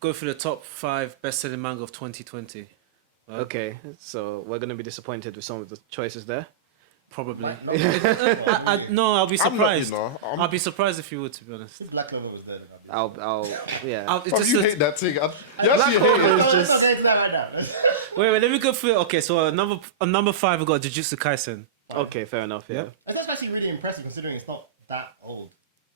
go through the top 5 best-selling manga of 2020. Okay, so we're gonna be disappointed with some of the choices there. Probably. Black No, I'll be I'm not, surprised. I'll be surprised if you would, to be honest. Clover was there. Then Yeah. It's Oh, just you a- hate that thing. You actually hate Clover it. is just- right now. Wait, let me go through. Okay, so number 5, we got Jujutsu Kaisen. Okay, fair enough. Yeah. Yep. And that's actually really impressive considering it's not that old,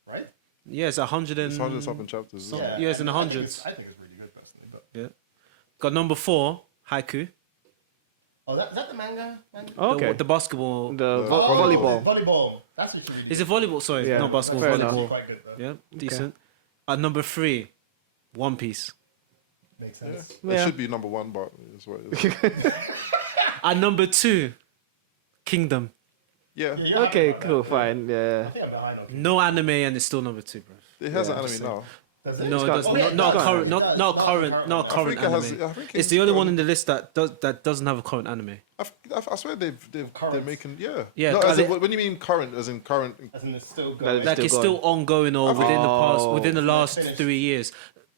right? Yeah, it's 100 and... It's 100 something chapters. Isn't it? Yeah, it's in the I think hundreds. I think it's really good personally. But Yeah. Got number 4, Haiku. is that the manga? Okay. The basketball. Volleyball. Volleyball. That's actually really Is it volleyball? Sorry, Yeah, not basketball. fair Volleyball. enough. quite good though. Yeah, decent. At number 3, One Piece. Makes sense. It Yeah. should be number 1, but it's what it is. At number 2, Kingdom. Yeah. Yeah, Okay, I'm cool, behind fine. Yeah. I think I'm behind on No anime, and it's still number 2, bro. It has Yeah, an anime now. Does it? No, it got- does Oh, yeah, not it does. current, It not does. not Not current, current. not I current think it has- anime. I think It's the only one in the list that doesn't have a current anime. I swear they're Current. making Yeah, No, are they- when you mean current, as in current. As in it's still That going. is Like still it's going. still ongoing or within the last Finished. 3 years.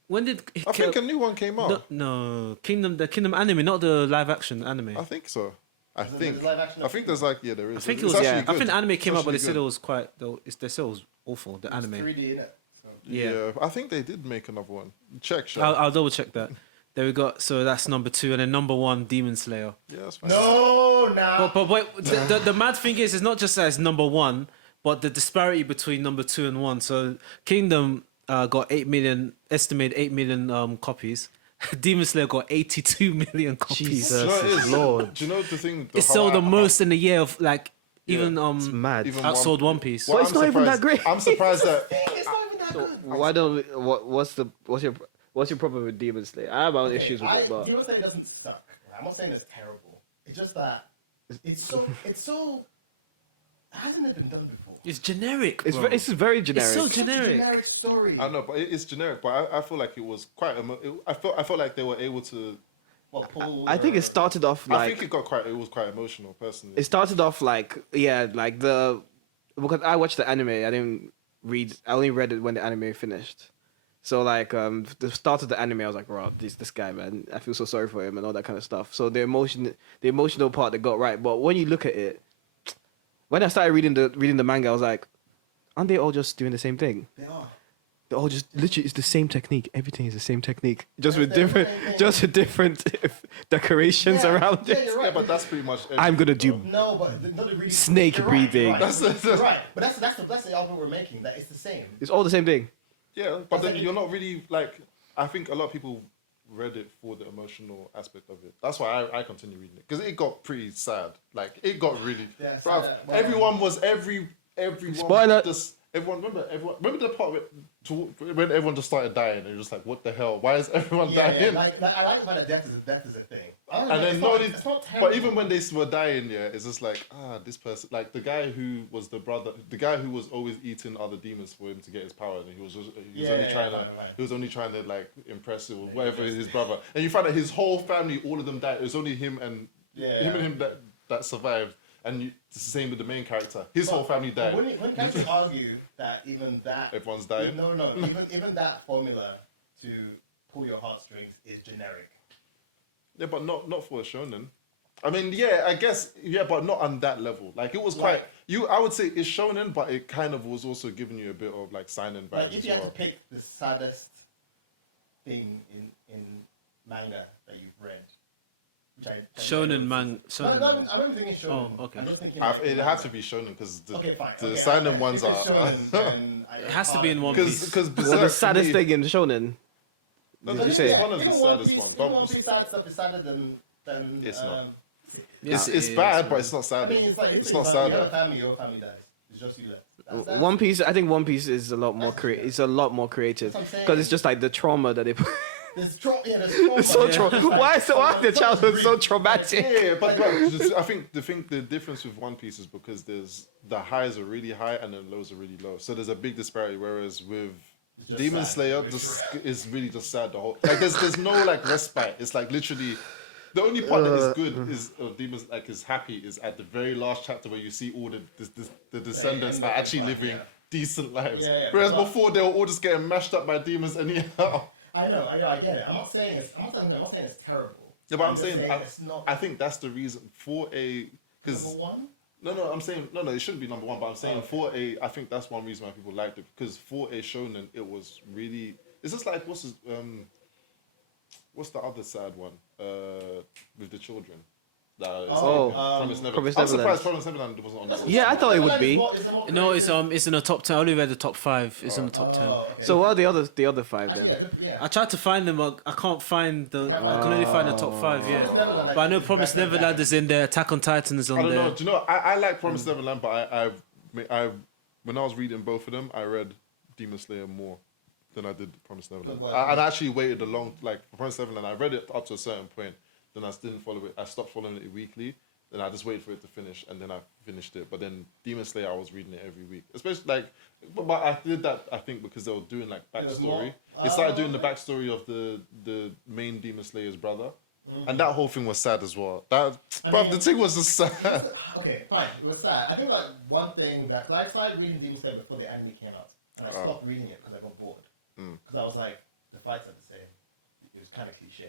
When did I think a new one came out. no the Kingdom anime, not the live action anime. I think so. I Is it- think. there's live action I think there's like there is. I think it It's was. actually I good. think the anime It's came out, but they actually said it good. was quite. They said it was awful. The anime. 3D in it. So. Yeah. I think they did make another one. Check, Sha. I'll double check that. There we go. So that's number 2, and then number 1, Demon Slayer. Yeah, that's fine. No, now. But wait, the mad thing is, it's not just as number 1, but the disparity between number 2 and 1. So Kingdom got 8 million, estimated 8 million copies. Demon Slayer got 82 million copies. Jesus. Do you know what it is? Lord. Do you know the thing? It sold the most in a year of like even It's mad. Even outsold One Piece. Well, it's not even that great. I'm surprised that. It's not even that good. Why don't we, what's your problem with Demon Slayer? I have my own issues with it, but Demon Slayer doesn't suck. I'm not saying it's terrible. It's just that it's so. Hasn't it been done before? It's generic. it's Bro. it's very generic. It's so It's a generic. generic story. I know, but it's generic. But I feel like it was quite. I felt like they were able to. What, Paul, I think it started off I think like it was quite emotional, personally. it started off like like the because I watched the anime. I didn't read. I only read it when the anime finished. So like the start of the anime, I was like, "Wow, this guy, man, I feel so sorry for him and all that kind of stuff." So the emotional part they got right. But when you look at it, when I started reading the manga, I was like, "Aren't they all just doing the same thing? They are. They're all just literally it's the same technique. Everything is the same technique, just with They're the different, same thing. just with different decorations around Yeah, it." you're right. Yeah, but that's pretty much. I'm gonna do No, but not the reading. Snake You're right, breathing. You're right. That's- You're right. But that's the argument we're making. That it's the same. It's all the same thing. Yeah, but then like- you're not really like. I think a lot of people read it for the emotional aspect of it. That's why I continue reading it because it got pretty sad. Like it got really. Yeah, Bruv, sad, well- everyone. Spoiler. Everyone remember the part when everyone just started dying and you're just like, what the hell? Why is everyone dying? Yeah, like I like the fact that death is a thing. And then it's not terrible. but even when they were dying, yeah, it's just like this person, like the guy who was the brother, the guy who was always eating other demons for him to get his power, and he was only trying to like impress or whatever his brother, and you find that his whole family, all of them died. It was only him and him that survived, and it's the same with the main character. His whole family died. When can you argue that even that Everyone's dying. No, even that formula to pull your heartstrings is generic. Yeah, but not for a shonen. I mean, yeah, I guess, yeah, but not on that level. Like it was quite. I would say it's shonen, but it kind of was also giving you a bit of like seinen vibes Like if as you had well. to pick the saddest thing in manga that you've read, which I Shonen man. No, Shonen. no, I'm not thinking shonen. Oh, okay. I'm just thinking. It had to be shonen because Okay, fine. the okay, seinen ones if it's are. shonen, then It has to be in One Piece. Because Well, the saddest thing in Shonen. Did you say? One of the saddest ones. Even One Piece sad stuff is sadder than It's not. Yes, It's it bad, is, but it's not sad. I mean, it's like It's not You sad. have a family, your family dies. It's just you left. That's One Piece, I think One Piece is a lot more It's a lot more creative That's what I'm saying. because it's just like the trauma that they put. There's trauma. It's so why is the childhood so traumatic? Yeah, but I think the difference with One Piece is because the highs are really high and the lows are really low. So there's a big disparity. Whereas with just Demon sad. Slayer, is really just sad. The whole like there's no like respite. It's like literally. The only part that is good is Demons like is happy is at the very last chapter where you see all the descendants are actually living decent lives. Yeah, Whereas but- before they were all just getting mashed up by demons anyhow. I know, I get it. I'm not saying it's terrible. Yeah, but I'm just saying it's not I think that's the reason for a because number one. no, I'm saying no, it shouldn't be number one. But I'm saying for a, I think that's one reason why people liked it because for a shonen, it was really. It's just like what's the other sad one with the children. Promised Neverland. Promised I'm Neverland. surprised Promised Neverland wasn't on that list. Yeah, I thought it would be. No, it's in the top 10. I only read the top 5. It's in the top 10. Okay. So what are the other 5 then? Yeah. I tried to find them. I can't find the. I can only find the top 5. Yeah, Neverland, but I know think, is Promised better than Neverland that. is in there. Attack on Titan is I on don't there. know. Do you know? I like Promised Neverland, but I when I was reading both of them, I read Demon Slayer more than I did Promised Neverland. Good work. I actually waited a long for Promised Neverland. I read it up to a certain point, then I didn't follow it. I stopped following it weekly. Then I just waited for it to finish, and then I finished it. But then Demon Slayer, I was reading it every week, especially but I did that I think because they were doing like was more- backstory. They started doing the backstory of the main Demon Slayer's brother, and that whole thing was sad as well. The thing was just sad. Okay, fine. It was sad. I think like one thing that I tried reading Demon Slayer before the anime came out, and I stopped reading it because I got bored. Because I was like, the fights are the same. It was kind of cliche.